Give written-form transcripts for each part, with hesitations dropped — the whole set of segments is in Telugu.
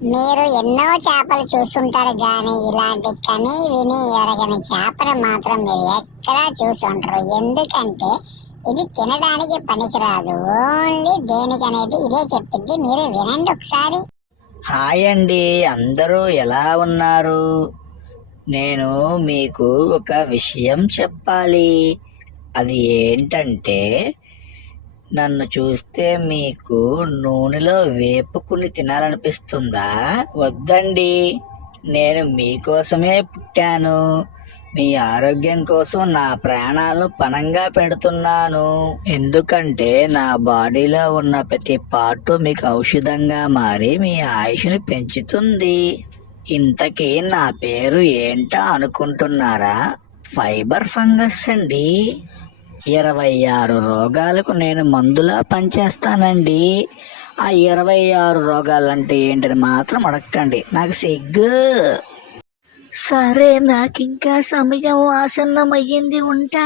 మీరు ఎన్నో చేపలు చూస్తుంటారు కానీ ఇలాంటి కని విని ఎరగని చేపను మాత్రం మీరు ఎక్కడా చూసుంటారు. ఎందుకంటే ఇది తినడానికి పనికిరాదు, ఓన్లీ దేనికనేది ఇదే చెప్పిద్ది. మీరు వినండి ఒకసారి. హాయ్ అండి, అందరూ ఎలా ఉన్నారు? నేను మీకు ఒక విషయం చెప్పాలి. అది ఏంటంటే, నన్ను చూస్తే మీకు నూనెలో వేపుకుని తినాలనిపిస్తుందా? వద్దండి, నేను మీకోసమే పుట్టాను. మీ ఆరోగ్యం కోసం నా ప్రాణాలను పణంగా పెడుతున్నాను. ఎందుకంటే నా బాడీలో ఉన్న ప్రతి పార్ట్ మీకు ఔషధంగా మారి మీ ఆయుష్ని పెంచుతుంది. ఇంతకీ నా పేరు ఏంటో అనుకుంటున్నారా? ఫైబర్ ఫంగస్ అండి. 26 రోగాలకు నేను మందులా పనిచేస్తానండి. ఆ 26 రోగాలంటే ఏంటని మాత్రం అడగండి, నాకు సిగ్గు. సరే, నాకింకా సమయం ఆసన్నమయ్యింది, ఉంటా.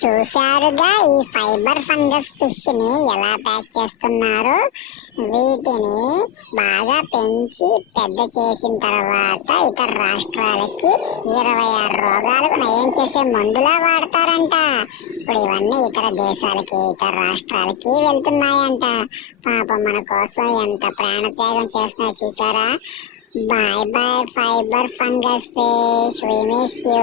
చూశారుగా ఈ ఫైబర్ ఫంగస్ ఫిష్ ని ఎలా ప్యాక్ చేస్తున్నారు. వీటిని బాగా పెంచి పెద్ద చేసిన తర్వాత ఇతర రాష్ట్రాలకి 26 రోగాలకు నయం చేసే మందులా వాడతారంట. ఇప్పుడు ఇవన్నీ ఇతర దేశాలకి, ఇతర రాష్ట్రాలకి వెళ్తున్నాయంట. పాపం మన కోసం ఎంత ప్రాణత్యాగం చేస్తున్నాయో చూసారా. Bye bye fibre fungus fish, we miss you.